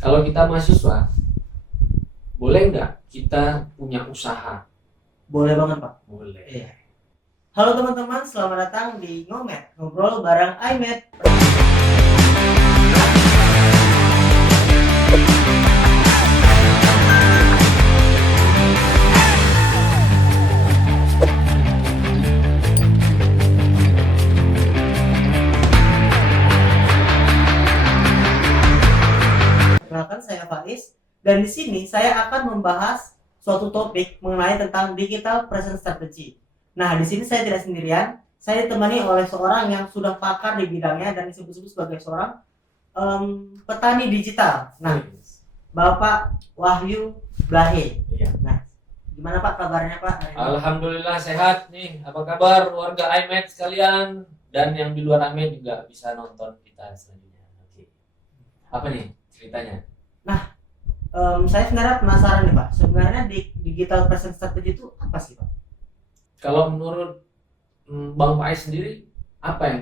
Kalau kita mahasiswa, boleh nggak kita punya usaha? Boleh banget Pak. Boleh. Iya. Halo teman-teman, selamat datang di Ngomet, ngobrol bareng iMed. Perkenalkan, saya Faiz, dan di sini saya akan membahas suatu topik mengenai tentang digital presence strategy. Nah, di sini saya tidak sendirian, saya ditemani oleh seorang yang sudah pakar di bidangnya dan disebut-sebut sebagai seorang petani digital. Nah, Bapak Wahyu Blahe. Iya. Nah, gimana Pak kabarnya Pak hari ini? Alhamdulillah sehat nih. Apa kabar warga iMed sekalian dan yang di luar iMed juga bisa nonton kita selanjutnya. Oke. Apa nih ceritanya? Saya sebenarnya penasaran nih Pak. Sebenarnya di digital presence strategy itu apa sih Pak? Kalau menurut Bang Faiz sendiri, apa yang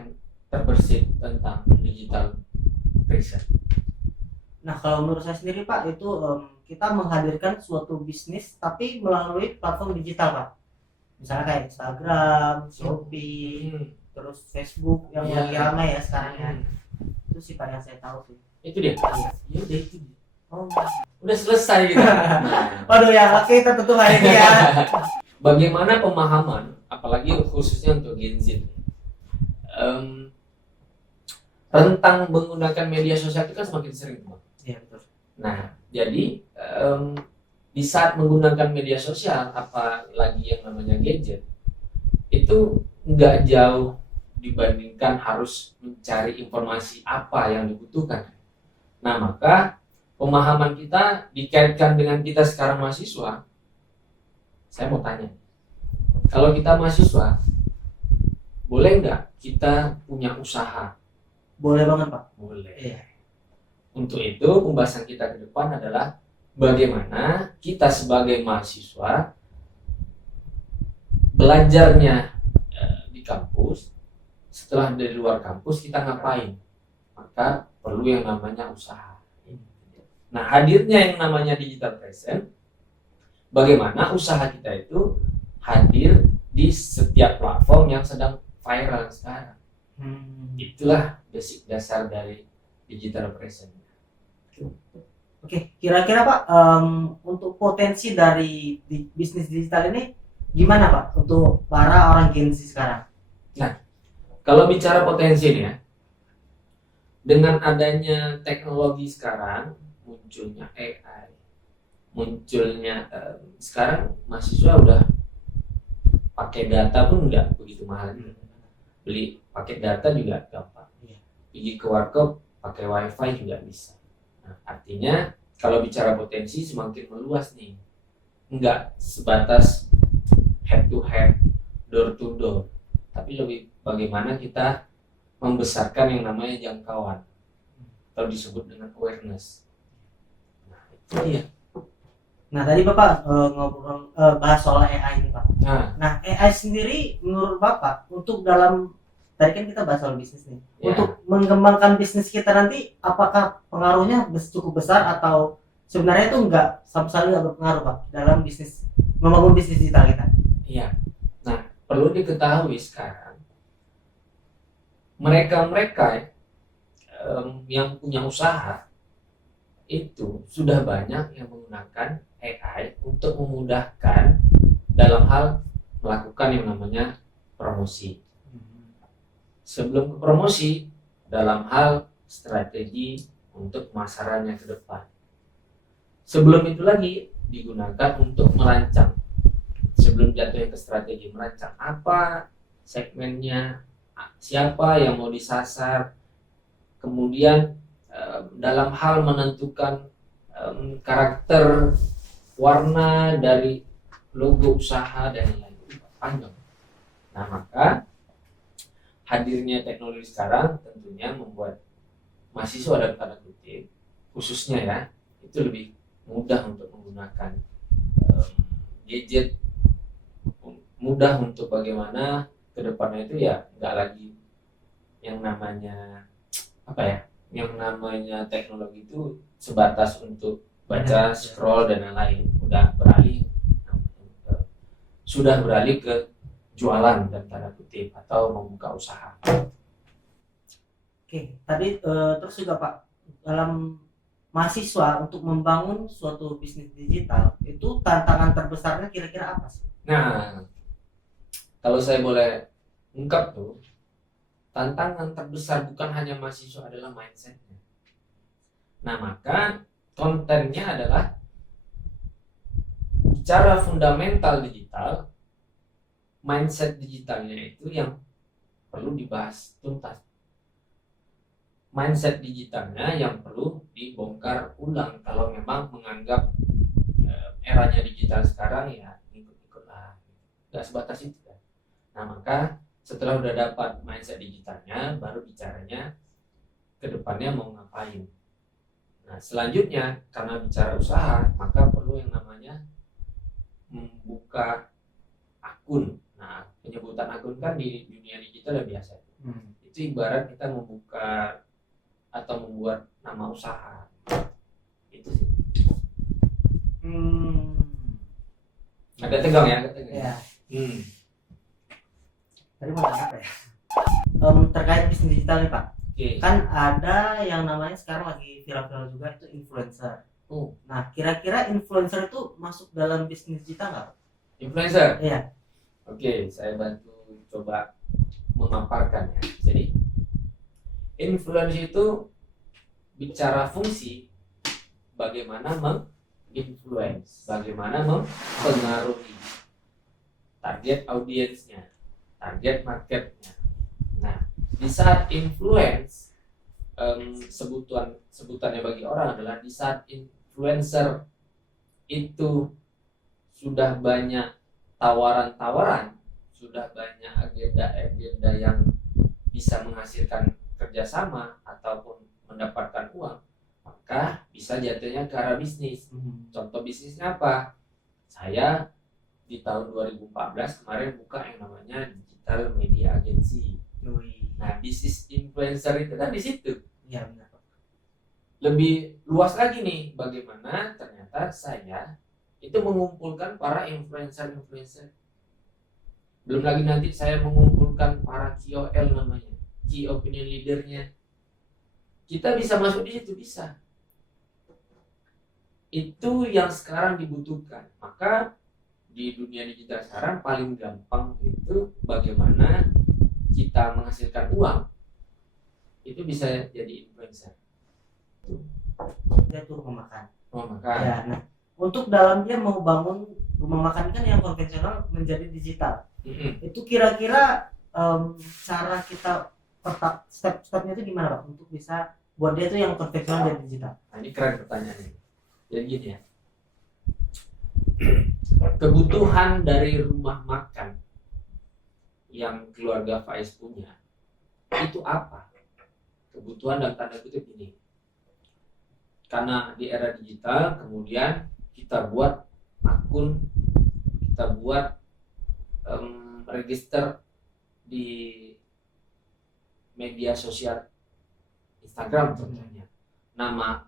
terbersih tentang digital presence? Nah, kalau menurut saya sendiri Pak, itu kita menghadirkan suatu bisnis tapi melalui platform digital Pak. Misalnya kayak Instagram, Shopee, terus Facebook yang Iya. lagi ramai ya sekarang ya. Itu sih Pak yang saya tahu sih. Itu dia. Iya. Ya udah itu dia. Oh. Udah selesai gitu. Waduh ya, oke kita tutup hari ini ya. Bagaimana pemahaman, apalagi khususnya untuk Gen Z, rentang menggunakan media sosial itu kan semakin sering, Bang. Iya betul. Nah, jadi di saat menggunakan media sosial, apalagi yang namanya gadget, itu nggak jauh dibandingkan harus mencari informasi apa yang dibutuhkan. Nah, maka pemahaman kita dikaitkan dengan kita sekarang mahasiswa. Saya mau tanya, kalau kita mahasiswa, boleh nggak kita punya usaha? Boleh banget Pak. Boleh. Iya. Untuk itu pembahasan kita ke depan adalah bagaimana kita sebagai mahasiswa belajarnya di kampus, setelah dari luar kampus kita ngapain? Maka perlu yang namanya usaha. Nah, hadirnya yang namanya digital presence, bagaimana usaha kita itu hadir di setiap platform yang sedang viral sekarang. Itulah basic dasar dari digital presence. Oke, kira-kira Pak, untuk potensi dari bisnis digital ini gimana Pak untuk para orang Gen Z sekarang? Kalau bicara potensi nih ya, dengan adanya teknologi sekarang, munculnya AI, munculnya sekarang mahasiswa udah pakai data pun nggak begitu mahal. Beli paket data juga gampang. Pergi ke warkop pakai wifi juga bisa. Nah, artinya kalau bicara potensi semakin meluas nih, nggak sebatas head to head, door to door, tapi lebih bagaimana kita membesarkan yang namanya jangkauan atau disebut dengan awareness. Nah, itu dia. Nah, tadi Bapak ngobrol bahas soal AI ini Pak. Nah, AI sendiri menurut Bapak untuk dalam tadi kan kita bahas soal bisnis nih. Ya. Untuk mengembangkan bisnis kita nanti apakah pengaruhnya cukup besar atau sebenarnya itu enggak sama sekali enggak berpengaruh Pak dalam bisnis membangun bisnis digital kita? Iya. Nah, perlu diketahui sekarang mereka-mereka yang punya usaha itu sudah banyak yang menggunakan AI untuk memudahkan dalam hal melakukan yang namanya promosi. Sebelum ke promosi, dalam hal strategi untuk pemasarannya ke depan. Sebelum itu lagi digunakan untuk merancang. Sebelum jatuhnya ke strategi, merancang apa segmennya, siapa yang mau disasar, kemudian dalam hal menentukan karakter, warna dari logo usaha dan lain-lain panjang. Nah, maka hadirnya teknologi sekarang tentunya membuat mahasiswa dalam tanda kutip khususnya ya itu lebih mudah untuk menggunakan gadget, mudah untuk bagaimana kedepannya itu ya nggak lagi yang namanya apa ya yang namanya teknologi itu sebatas untuk baca, scroll dan lain-lain. Sudah beralih ke jualan dan tanda kutip atau membuka usaha. Oke, tadi terus juga Pak, dalam mahasiswa untuk membangun suatu bisnis digital itu tantangan terbesarnya kira-kira apa sih? Nah, kalau saya boleh ungkap tuh, tantangan terbesar bukan hanya mahasiswa adalah mindsetnya. Nah, maka kontennya adalah bicara fundamental digital, mindset digitalnya itu yang perlu dibahas tuntas. Mindset digitalnya yang perlu dibongkar ulang kalau memang menganggap eranya digital sekarang ya ikut-ikutlah, nggak sebatas itu kan. Nah, maka setelah udah dapat mindset digitalnya, baru bicaranya ke depannya mau ngapain. Nah, selanjutnya karena bicara usaha, maka perlu yang namanya membuka akun. Nah, penyebutan akun kan di dunia digital ya biasa. Itu ibarat kita membuka atau membuat nama usaha. Itu sih. Agak tegang ya, agak tegang. Ya. Tadi mau tanya apa ya? Terkait bisnis digital nih Pak. Kan ada yang namanya sekarang lagi viral-viral juga itu influencer. Nah, kira-kira influencer itu masuk dalam bisnis digital nggak? Influencer? Iya. Oke, saya bantu coba memaparkan ya. Jadi influencer itu bicara fungsi, bagaimana menginfluence, bagaimana mempengaruhi target audiensnya, target marketnya. Nah, di saat influence, sebutannya bagi orang adalah di saat influencer itu sudah banyak tawaran-tawaran, sudah banyak agenda-agenda yang bisa menghasilkan kerjasama ataupun mendapatkan uang, maka bisa jatuhnya ke arah bisnis. Contoh bisnisnya apa? Saya di tahun 2014 kemarin buka yang namanya Digital Media Agency. Nah, bisnis influencer itu kan di situ. Iya, benar. Lebih luas lagi nih, bagaimana ternyata saya itu mengumpulkan para influencer. Belum lagi nanti saya mengumpulkan para KOL namanya, Key Opinion Leadernya. Kita bisa masuk di situ, bisa. Itu yang sekarang dibutuhkan. Maka di dunia digital sekarang paling gampang itu bagaimana kita menghasilkan uang. Itu bisa jadi influencer. Dia tuh rumah makan. Rumah makan. Ya, nah, untuk dalam dia mau bangun rumah makan kan yang konvensional menjadi digital. Itu kira-kira cara kita step-stepnya itu gimana Pak untuk bisa buat dia tuh yang konvensional dan digital? Nah, ini keren pertanyaannya. Jadi gini ya, kebutuhan dari rumah makan yang keluarga Faiz punya itu apa? Kebutuhan dalam tanda kutip ini. Karena di era digital, kemudian kita buat akun, kita buat register di media sosial Instagram contohnya. Nama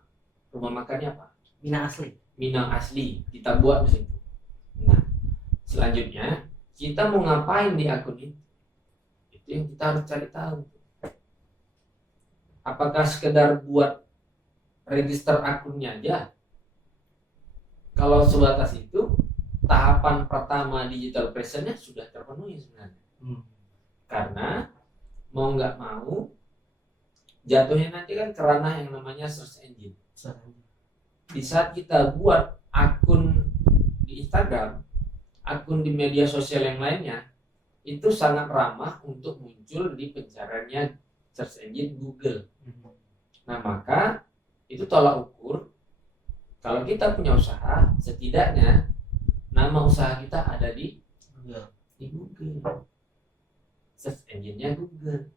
rumah makannya apa? Minang Asli. Kita buat di situ. Nah, selanjutnya kita mau ngapain di akun itu? Itu yang kita harus cari tahu. Apakah sekedar buat register akunnya aja? Kalau sebatas itu, tahapan pertama digital presence-nya sudah terpenuhi sebenarnya. Karena mau nggak mau jatuhnya nanti kan ke ranah yang namanya search engine. Di saat kita buat akun di Instagram, akun di media sosial yang lainnya, itu sangat ramah untuk muncul di pencariannya search engine Google. Nah, maka itu tolak ukur kalau kita punya usaha, setidaknya nama usaha kita ada di Google. Search engine-nya Google.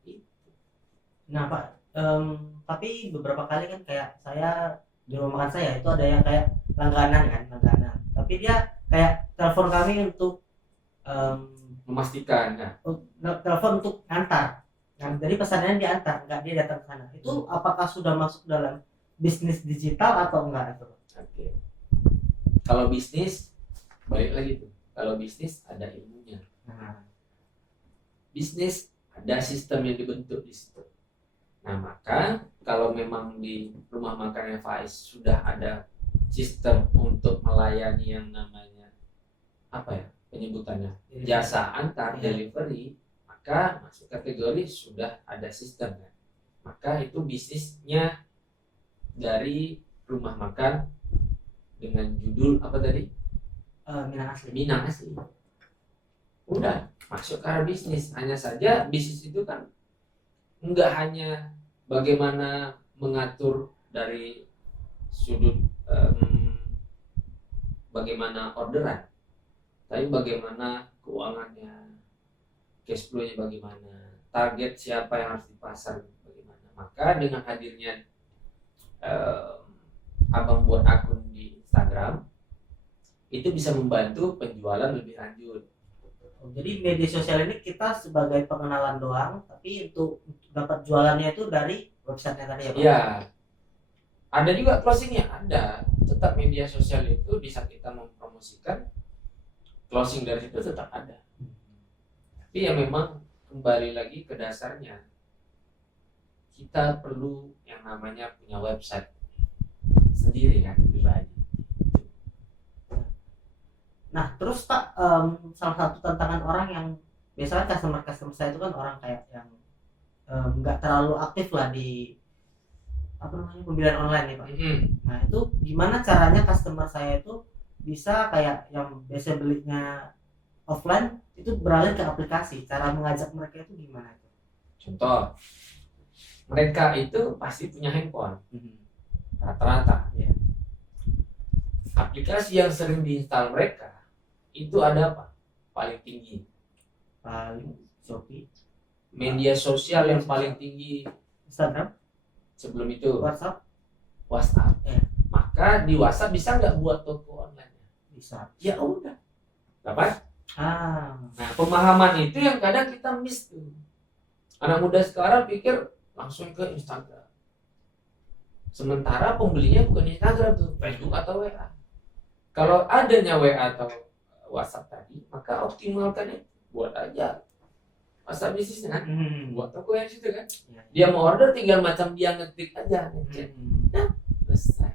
Nah Pak, tapi beberapa kali kan kayak saya di rumah makan saya itu ada yang kayak langganan. Tapi dia kayak telepon kami untuk memastikan ya. Telepon untuk ngantar Nah, jadi pesannya diantar, nggak dia datang ke sana. Itu apakah sudah masuk dalam bisnis digital atau enggak itu? Oke. Kalau bisnis balik lagi tuh. Kalau bisnis ada ilmunya. Nah, Bisnis ada sistem yang dibentuk di situ. Nah, maka kalau memang di rumah makannya Faiz sudah ada sistem untuk melayani yang namanya apa ya penyebutannya jasa antar Iya. delivery, maka masuk kategori sudah ada sistem kan. Maka itu bisnisnya dari rumah makan dengan judul apa tadi? Minang asli. Minang Asli. Udah masuk ke arah bisnis. Hanya saja bisnis itu kan enggak hanya bagaimana mengatur dari sudut bagaimana orderan, tapi bagaimana keuangannya, cash flow-nya bagaimana, target siapa yang harus dipasar bagaimana. Maka dengan hadirnya abang buat akun di Instagram itu bisa membantu penjualan lebih lanjut. Jadi media sosial ini kita sebagai pengenalan doang, tapi untuk dapat jualannya itu dari websitenya tadi ya Pak? Iya. Ada juga closingnya, ada. Tetap media sosial itu bisa kita mempromosikan, closing dari situ tetap ada. Tapi ya memang kembali lagi ke dasarnya, kita perlu yang namanya punya website sendiri kan, pribadi. Nah terus Pak, salah satu tantangan orang yang biasanya customer saya itu kan orang kayak yang nggak terlalu aktif lah di apa namanya pembelian online nih Pak. Nah itu gimana caranya customer saya itu bisa kayak yang biasa belinya offline itu beralih ke aplikasi, cara mengajak mereka itu gimana itu? Contoh, mereka itu pasti punya handphone rata-rata. Iya. Aplikasi yang sering diinstal mereka itu ada apa? Paling tinggi. Paling Shopee, Media sosial yang paling tinggi Instagram, sebelum itu WhatsApp, WhatsApp. Iya. Maka di WhatsApp bisa nggak buat toko online? bisa. Ya udah. Dapat? Ah, Nah, pemahaman itu yang kadang kita miss tuh. Anak muda sekarang pikir langsung ke Instagram. Sementara pembelinya bukan Instagram tuh, Facebook atau WA. Kalau adanya WA atau WhatsApp tadi, maka optimalkan itu. Buat aja WhatsApp bisnisnya kan, buat toko yang situ kan. iya. Dia mau order tinggal macam dia ngetik aja, ngechat. Selesai.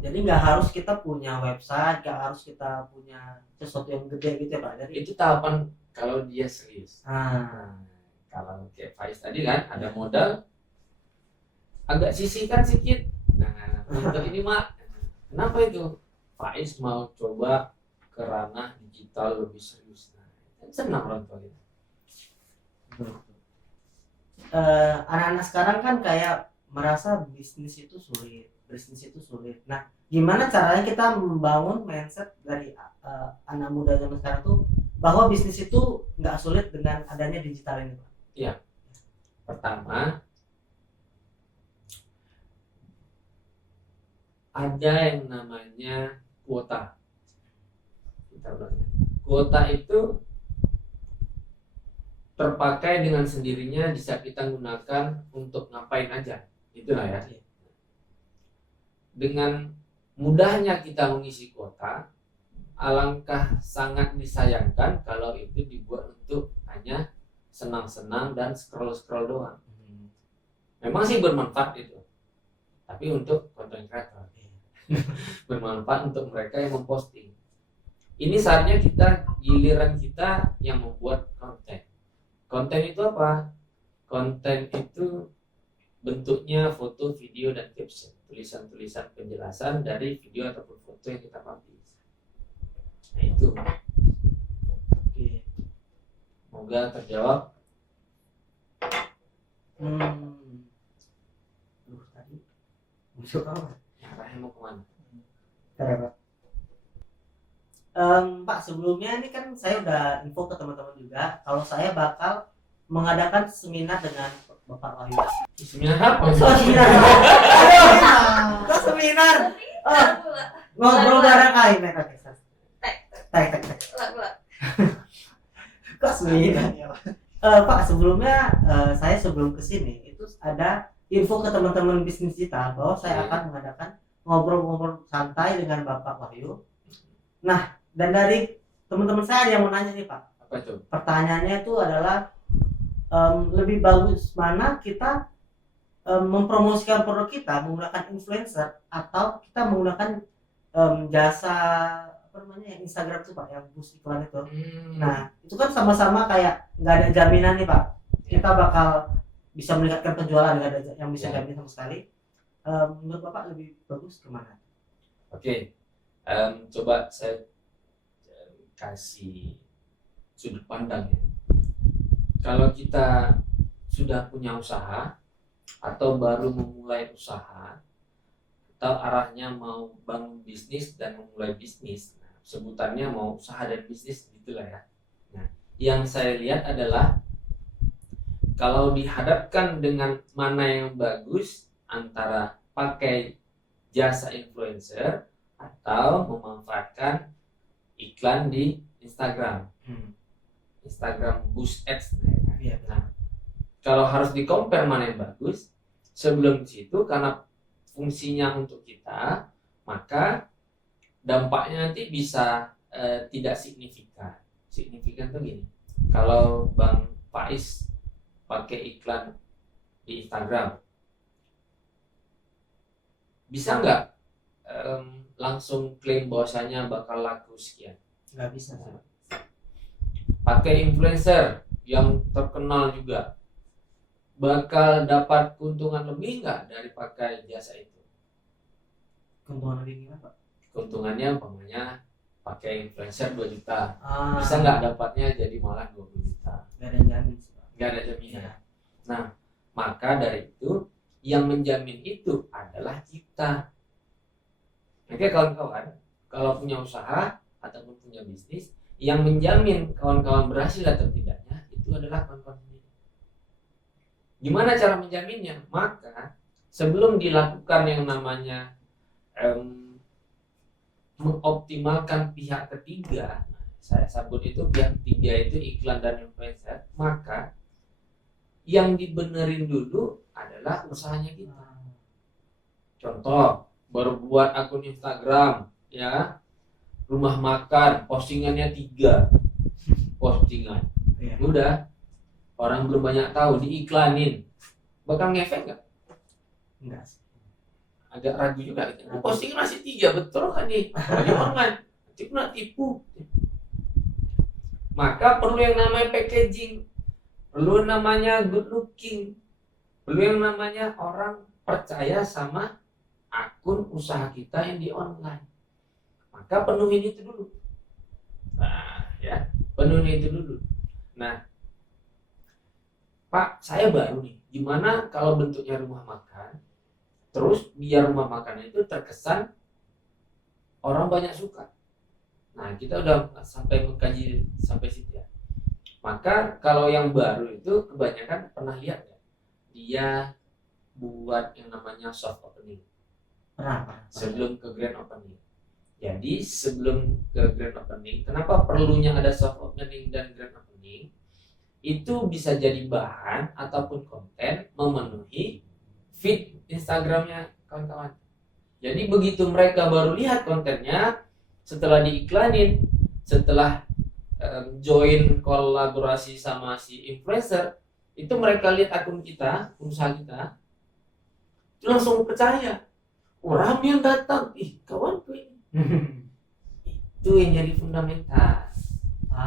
Jadi nggak harus kita punya website, nggak harus kita punya sesuatu yang gede gitu ya Pak. Jadi Itu tahapan kalau dia serius. ah, Kalau kayak Faiz tadi kan ada modal agak sisihkan sedikit. Nah, untuk ini Mak, kenapa itu? Faiz mau coba ke ranah digital lebih serius. Nah, senang orang tua kita. anak-anak sekarang kan kayak merasa bisnis itu sulit. Nah, gimana caranya kita membangun mindset dari anak muda zaman sekarang tuh bahwa bisnis itu nggak sulit dengan adanya digital ini Pak? Pertama, ada yang namanya kuota. Kita bilangnya. Kuota itu terpakai dengan sendirinya bisa kita gunakan untuk ngapain aja. Itulah ya. Dengan mudahnya kita mengisi kuota, alangkah sangat disayangkan kalau itu dibuat untuk hanya senang-senang dan scroll-scroll doang. Memang sih bermanfaat itu, tapi untuk konten kreator bermanfaat untuk mereka yang memposting. Ini saatnya kita, giliran kita yang membuat konten. Konten itu apa? Konten itu bentuknya foto, video, dan caption, tulisan-tulisan penjelasan dari video ataupun foto yang kita publish. Nah itu. Oke. Semoga terjawab. Tadi masuk apa? Arahnya mau kemana? Pak. Pak, sebelumnya ini kan saya udah info ke teman-teman juga kalau saya bakal mengadakan seminar dengan Bapak Wahyu. Seminar apa? Seminar. Aduh, seminar. Ngobrol bareng Aimet. Oke, tek. Lah. Kok seminar ya, Pak? Pak, sebelumnya saya sebelum kesini itu ada info ke teman-teman bisnis digital bahwa saya akan mengadakan ngobrol-ngobrol santai dengan Bapak Wahyu. Nah, dan dari teman-teman saya ada yang mau nanya nih Pak. Apa itu? Pertanyaannya itu adalah lebih bagus mana kita mempromosikan produk kita menggunakan influencer atau kita menggunakan jasa apa namanya yang Instagram tuh Pak, yang boost iklan itu. Nah, itu kan sama-sama kayak nggak ada jaminan nih Pak. Kita bakal bisa meningkatkan penjualan, nggak ada yang bisa jamin sama sekali. Menurut Bapak lebih bagus kemana? Oke, coba saya kasih sudut pandang ya. Kalau kita sudah punya usaha atau baru memulai usaha atau arahnya mau bangun bisnis dan memulai bisnis, nah, sebutannya mau usaha dan bisnis gitulah ya. Nah, yang saya lihat adalah kalau dihadapkan dengan mana yang bagus antara pakai jasa influencer atau memanfaatkan iklan di Instagram, Instagram boost ads. Nah, kalau harus di-compare mana yang bagus, sebelum situ karena fungsinya untuk kita, maka dampaknya nanti bisa tidak signifikan. Signifikan tuh gini, kalau Bang Faiz pakai iklan di Instagram, bisa nggak langsung klaim bahwasanya bakal laku sekian? Nggak bisa. Pakai influencer yang terkenal juga, bakal dapat keuntungan lebih nggak dari pakai jasa itu? Keuntungan lebih gimana Pak? Keuntungannya umpamanya pakai influencer 2 juta, bisa nggak dapatnya jadi malah 20 juta? Nggak ada yang jamin sih Pak. Nggak ada jaminan. Nah, maka dari itu yang menjamin itu adalah kita. Oke kawan-kawan, kalau punya usaha ataupun punya bisnis, yang menjamin kawan-kawan berhasil atau tidaknya itu adalah kawan-kawan sendiri. Gimana cara menjaminnya? Maka sebelum dilakukan yang namanya mengoptimalkan pihak ketiga, saya sebut itu pihak ketiga itu iklan dan influencer, maka yang dibenerin dulu adalah usahanya kita. Contoh, baru buat akun Instagram ya, rumah makan, postingannya 3 postingan, udah orang belum banyak tahu, diiklanin, bakal ngefek nggak? Enggak sih. Agak ragu juga gitu. Postingan masih 3, betul kan nih? Lagi online, nanti kena tipu. Maka perlu yang namanya packaging, perlu namanya good looking, perlu yang namanya orang percaya sama akun usaha kita yang di online. Maka penuhin itu dulu. Nah, ya, penuhin itu dulu. Nah, Pak, saya baru nih. Gimana kalau bentuknya rumah makan? Terus biar rumah makan itu terkesan orang banyak suka. Nah, kita udah sampai mengkaji sampai situ ya. Maka kalau yang baru itu kebanyakan pernah lihat ya, dia buat yang namanya soft opening. Pernah. Sebelum ke grand opening. Jadi sebelum ke grand opening, kenapa perlunya ada soft opening dan grand opening? Itu bisa jadi bahan ataupun konten memenuhi feed Instagramnya kawan-kawan. Jadi begitu mereka baru lihat kontennya, setelah diiklanin, setelah join kolaborasi sama si influencer, itu mereka lihat akun kita, usaha kita, itu langsung percaya. Orang yang datang, kawanku ini. Itu yang jadi fundamental.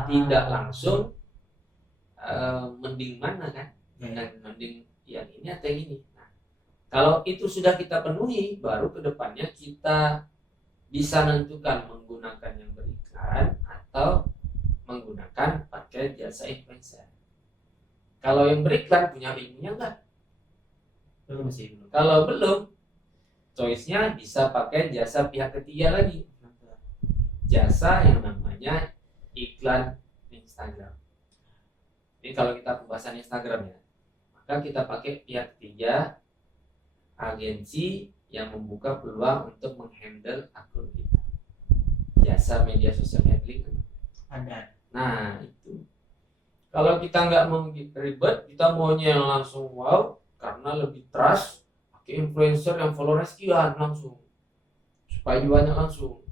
Tidak langsung mending mana kan? Mending yang ini atau yang ini. Nah, kalau itu sudah kita penuhi, baru kedepannya kita bisa menentukan menggunakan yang beriklan atau menggunakan pakai jasa influencer. Kalau yang beriklan punya ilmunya enggak? Belum sih. Kalau belum, choice-nya bisa pakai jasa pihak ketiga lagi. Jasa yang namanya iklan Instagram. Ini kalau kita pembahasan Instagram ya, maka kita pakai pihak ketiga, agensi yang membuka peluang untuk menghandle akun kita. Jasa media sosial handling ada. Nah itu. Kalau kita nggak mau ribet, kita maunya yang langsung wow, karena lebih trust, pakai influencer yang followernya sekian langsung, supaya banyak langsung.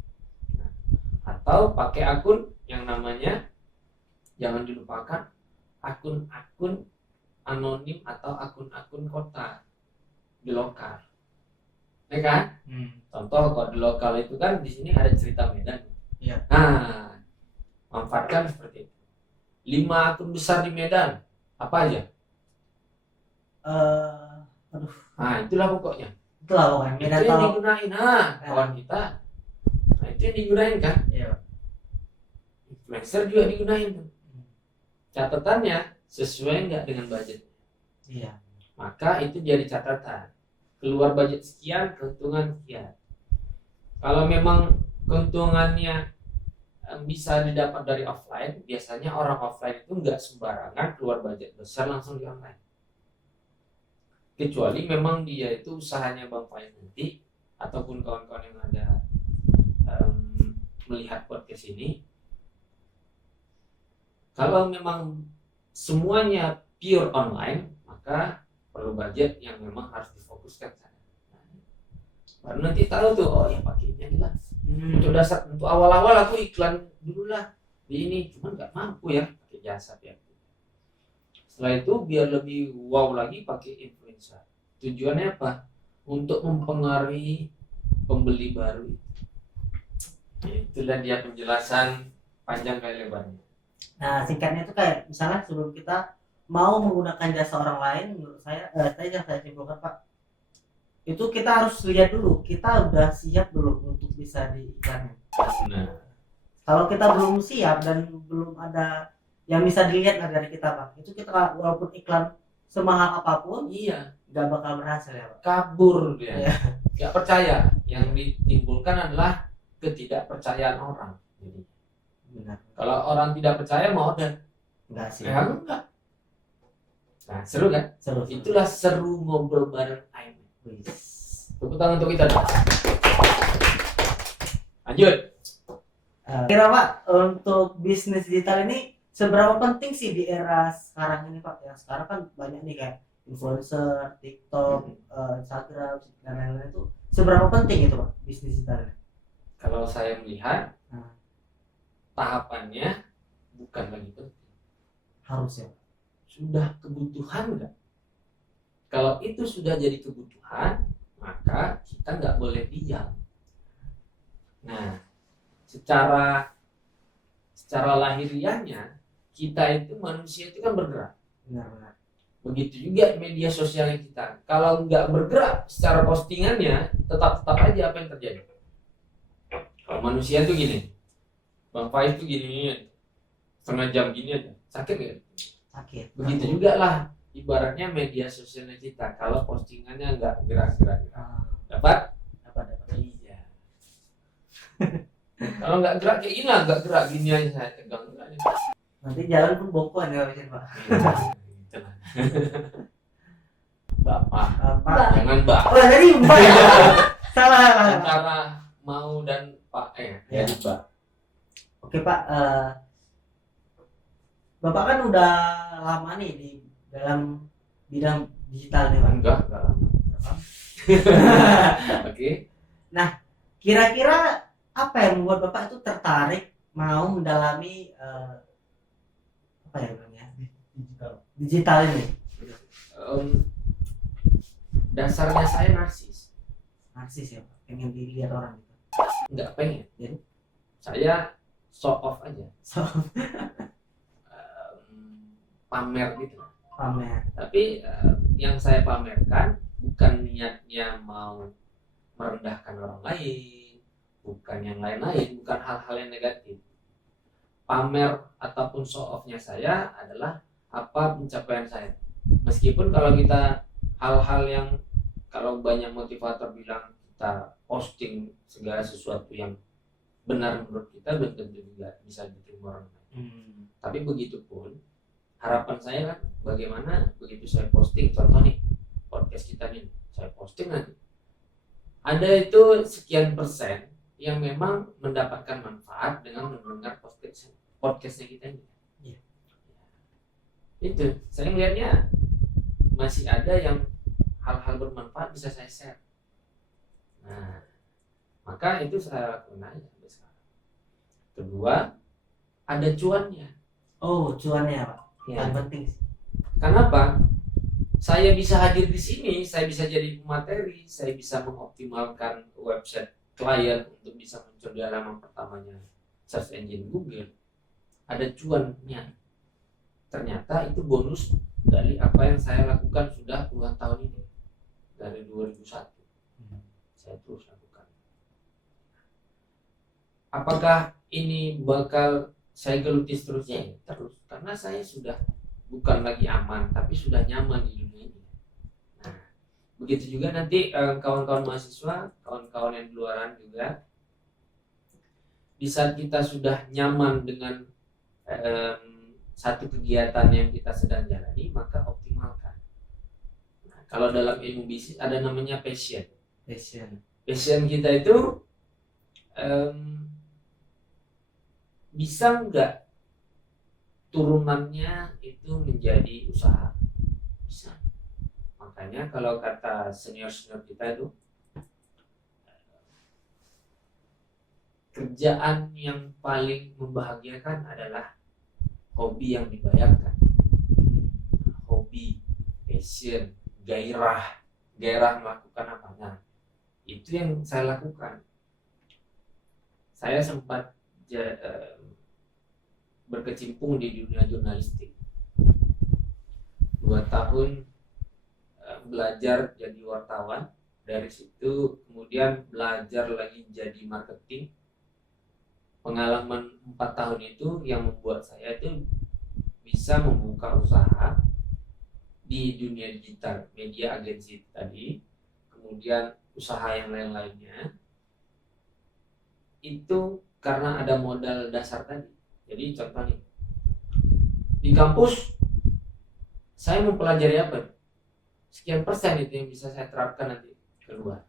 Nah, atau pakai akun yang namanya, jangan dilupakan, akun-akun anonim atau akun-akun kota di lokal, ya kan? Contoh kalau di lokal itu kan di sini ada cerita Medan. Iya. Nah, manfaatkan seperti itu. 5 akun besar di Medan, apa aja? Aduh, Nah, itulah pokoknya. itulah pokoknya Itu Medan yang Talk. digunain, kawan kita. Nah, itu yang digunain kan? Iya. Influencer juga digunain. Catatannya sesuai nggak dengan budget. Iya. Maka itu jadi catatan. Keluar budget sekian, keuntungan sekian. Kalau memang keuntungannya bisa didapat dari offline, biasanya orang offline itu nggak sembarangan keluar budget besar langsung di online. Kecuali memang dia itu usahanya Bang Faiz nanti, ataupun kawan-kawan yang ada melihat podcast ini, kalau memang semuanya pure online, maka perlu budget yang memang harus difokuskan sana. Baru nanti tahu tuh, oh ya pakainya jelas. Untuk dasar, untuk awal-awal aku iklan dulu lah di ini, cuman nggak mampu ya pakai jasa ya. Setelah itu biar lebih wow lagi pakai influencer. Tujuannya apa? Untuk mempengaruhi pembeli baru. Itulah dia penjelasan panjang kali lebarnya. Nah, singkatnya itu kayak misalnya sebelum kita mau menggunakan jasa orang lain, menurut saya, tadi yang saya simpulkan Pak, itu kita harus lihat dulu, kita udah siap belum untuk bisa diiklankan. Nah, Kalau kita belum siap dan belum ada yang bisa dilihat dari kita Pak, itu kita walaupun iklan semahal apapun, iya, nggak bakal berhasil ya Pak. kabur dia. Iya. Nggak percaya. Yang ditimbulkan adalah ketidakpercayaan orang. Jadi, Benar. kalau orang tidak percaya mau order, Enggak sih. ya enggak. Nah, seru kan? Seru. Itulah seru ngobrol bareng Aim. Wis. Tepuk tangan untuk kita. Lanjut. Kira Pak, untuk bisnis digital ini seberapa penting sih di era sekarang ini Pak? Yang sekarang kan banyak nih kayak influencer, TikTok, Instagram dan lain-lain, itu seberapa penting itu Pak bisnis digital? Kalau saya melihat Nah, tahapannya bukan lagi penting, harus ya. sudah kebutuhan enggak? Kalau itu sudah jadi kebutuhan, maka kita nggak boleh diam. Nah, secara lahiriahnya kita itu manusia itu kan bergerak. Benar-benar. Begitu juga media sosialnya kita. Kalau nggak bergerak secara postingannya, tetap aja apa yang terjadi. Kalau manusia tuh gini, Bang Faiz tuh gini, setengah jam gini aja, sakit nggak? Sakit. Begitu juga lah, ibaratnya media sosialnya kita. Kalau postingannya nggak gerak-gerak, dapat? Iya. Kalau nggak gerak kayak gini lah, nggak gerak gini aja saya tegang. Nanti jalan pun bongkoan ya Pak. Bapak, Pak. jangan Mbak. Oh, jadi Mbak ya. Salah. Antara mau dan Pak Ya. jadi Mbak. Oke Pak, Bapak kan udah lama nih di dalam bidang digital nih Pak. Enggak lama. Oke. Kira-kira apa yang membuat Bapak itu tertarik mau mendalami apa ya namanya digital ini? Dasarnya saya narsis. Narsis ya Pak, pengen dilihat orang gitu. Enggak pengen. Jadi? Saya show off aja. So, Pamer gitu. pamer. Tapi yang saya pamerkan bukan niatnya mau merendahkan orang lain, bukan yang lain-lain, bukan hal-hal yang negatif. Pamer ataupun show off-nya saya adalah apa pencapaian saya. Meskipun kalau kita hal-hal yang, kalau banyak motivator bilang kita posting segala sesuatu yang benar menurut kita, belum tentu juga bisa diterima orang lain. Tapi begitupun harapan saya kan, bagaimana begitu saya posting, contoh nih podcast kita nih, saya posting nanti ada itu sekian persen yang memang mendapatkan manfaat dengan mendengar podcastnya kita ini. Iya. Itu saya melihatnya masih ada yang hal-hal bermanfaat bisa saya share. Nah, maka itu saya lakukan aja sampai sekarang. Kedua, ada cuannya. Oh, cuannya Pak. Ya. Yang penting sih. Kenapa? Saya bisa hadir di sini, saya bisa jadi pemateri, saya bisa mengoptimalkan website klien untuk bisa muncul di halaman pertamanya search engine Google. Ada cuannya. Ternyata itu bonus dari apa yang saya lakukan sudah puluhan tahun ini. Dari 2001. Saya terus lakukan. Apakah ini bakal saya geluti seterusnya? Terus. Karena saya sudah bukan lagi aman, tapi sudah nyaman di dunia ini. Nah, begitu juga nanti kawan-kawan mahasiswa, kawan-kawan yang di luaran juga, di saat kita sudah nyaman dengan satu kegiatan yang kita sedang jalani, maka optimalkan. Nah, kalau dalam ilmu bisnis ada namanya passion. Passion kita itu bisa nggak turunannya itu menjadi usaha? Bisa. Makanya kalau kata senior-senior kita itu, kerjaan yang paling membahagiakan adalah hobi yang dibayarkan. Hobi, passion, gairah melakukan apa? Nah, itu yang saya lakukan. Saya sempat berkecimpung di dunia jurnalistik 2 tahun, belajar jadi wartawan. Dari situ kemudian belajar lagi jadi marketing. Pengalaman 4 tahun itu yang membuat saya itu bisa membuka usaha di dunia digital, media agensi tadi, kemudian usaha yang lain-lainnya. Itu karena ada modal dasar tadi. Jadi contoh nih, di kampus saya mempelajari apa? Sekian persen itu yang bisa saya terapkan nanti keluar.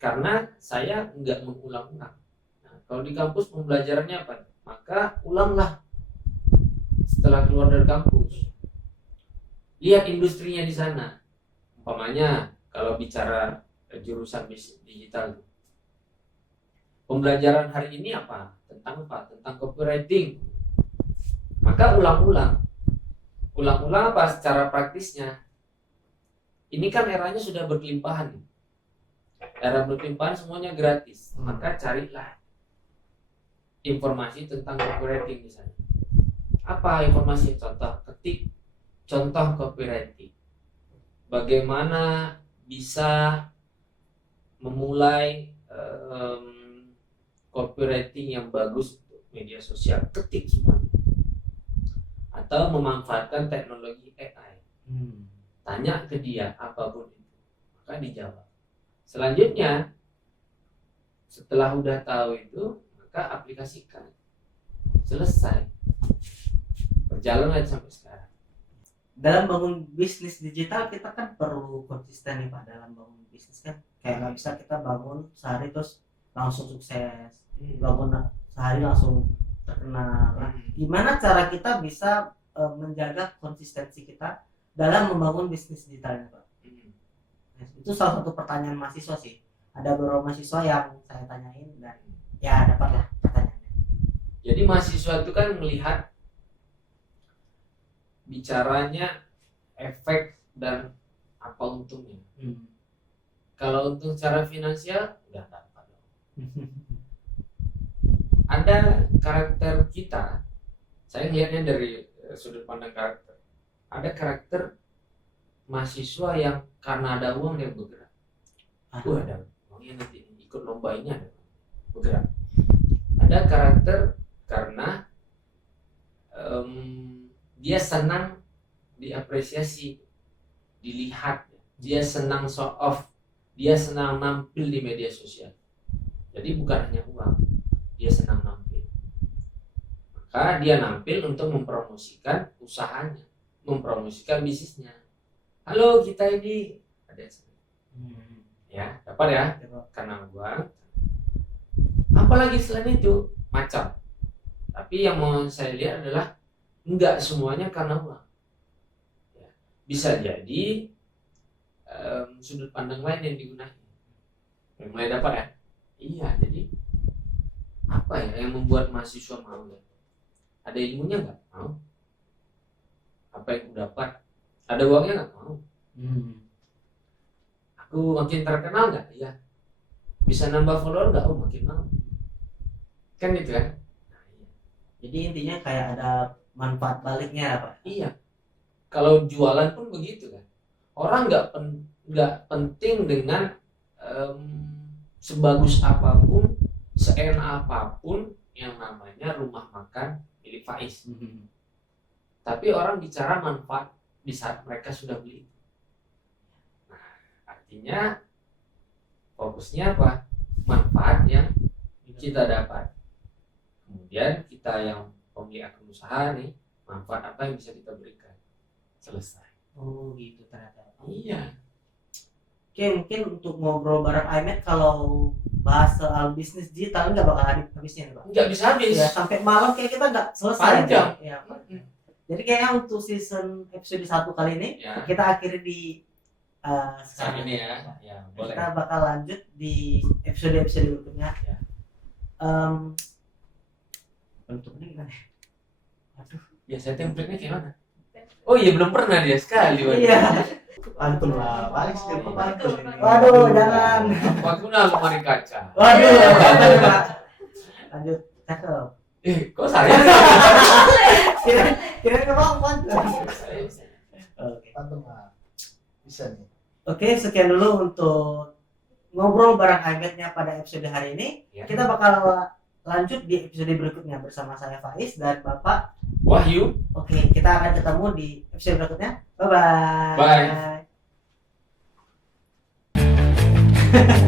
Karena saya nggak mengulang-ulang. Nah, kalau di kampus pembelajarannya apa? Maka ulanglah setelah keluar dari kampus. Lihat industrinya di sana. Umpamanya kalau bicara jurusan bisnis digital, pembelajaran hari ini apa? Tentang apa? Tentang copywriting. Maka ulang-ulang apa secara praktisnya. Ini kan eranya sudah berkelimpahan. Era berkelimpahan semuanya gratis. Maka carilah informasi tentang copywriting di sana. Apa informasi? Contoh, ketik contoh copywriting. Bagaimana bisa memulai copywriting yang bagus untuk media sosial, ketik semuanya. Atau memanfaatkan teknologi AI. Tanya ke dia apapun itu, maka dijawab. Selanjutnya, setelah udah tahu itu, maka aplikasikan. Selesai. Berjalan aja sampai sekarang. Dalam bangun bisnis digital kita kan perlu konsisten nih Pak dalam bangun bisnis kan. Kayak nggak bisa kita bangun sehari terus langsung sukses, bangun sehari langsung terkenal. Nah, gimana cara kita bisa menjaga konsistensi kita dalam membangun bisnis digitalnya Pak? Itu salah satu pertanyaan mahasiswa sih. Ada beberapa mahasiswa yang saya tanyain dan ya dapatlah pertanyaannya. Jadi mahasiswa itu kan melihat bicaranya efek dan apa untungnya. Kalau untung secara finansial udah dapat. Ada karakter kita, saya lihatnya dari sudut pandang karakter. Ada karakter mahasiswa yang karena ada uang dia bergerak. Ada uangnya nanti ikut lomba ini ada bergerak. Ada karakter karena dia senang diapresiasi, dilihat, dia senang show off, dia senang nampil di media sosial. Jadi bukan hanya uang, dia senang nampil. Maka dia nampil untuk mempromosikan usahanya, mempromosikan bisnisnya. Halo, kita ini ada ya, dapat ya, karena uang. Apalagi selain itu macam. Tapi yang mau saya lihat adalah enggak semuanya karena uang. bisa jadi sudut pandang lain yang digunakan. Mulai dapat ya? Iya, jadi apa ya yang membuat mahasiswa mau ya? Ada ilmunya nggak? Mau. Apa yang aku dapat? Ada uangnya nggak? Mau. Aku makin terkenal nggak? Iya. Bisa nambah follower nggak? Oh, makin mau. Kan gitu kan? Nah, iya. Jadi intinya kayak ada manfaat baliknya Pak. Iya. Kalau jualan pun begitu kan. Orang nggak penting dengan sebagus apapun, seenak apapun yang namanya rumah makan milik Faiz. Tapi orang bicara manfaat di saat mereka sudah beli. Nah, artinya fokusnya apa? Manfaat yang kita dapat. Kemudian kita yang pemilik akun usaha nih, manfaat apa yang bisa kita berikan. Selesai. Oh gitu ternyata. Iya. Oke, mungkin untuk ngobrol bareng Ahmed kalau bahas soal bisnis digital nggak bakal habisnya nih Pak. Nggak bisa habis. Ya sampai malam kayak kita nggak selesai. Panjang. Ya, jadi kayaknya untuk season episode 1 kali ini Ya. kita akhiri di Saat sekarang ini ya. Ya, boleh. kita bakal lanjut di episode berikutnya. Ya. Bentuknya gimana? Aduh. Biasa template-nya gimana? Oh iya, belum pernah dia sekali. Iya. Pantun lah, paling siapa pantun ini. Waduh, jangan. Apa guna lemari kaca? Waduh, jangan, Pak. Lanjut. Cakep. Kok saya? Kira kemauan. Oke. Pantun lah, bisa nih. Oke, sekian dulu untuk ngobrol bareng Ahmednya pada episode hari ini. Ya. Kita bakal lanjut di episode berikutnya bersama saya Faiz dan Bapak Wahyu. Oke, kita akan ketemu di episode berikutnya. Bye-bye. Bye.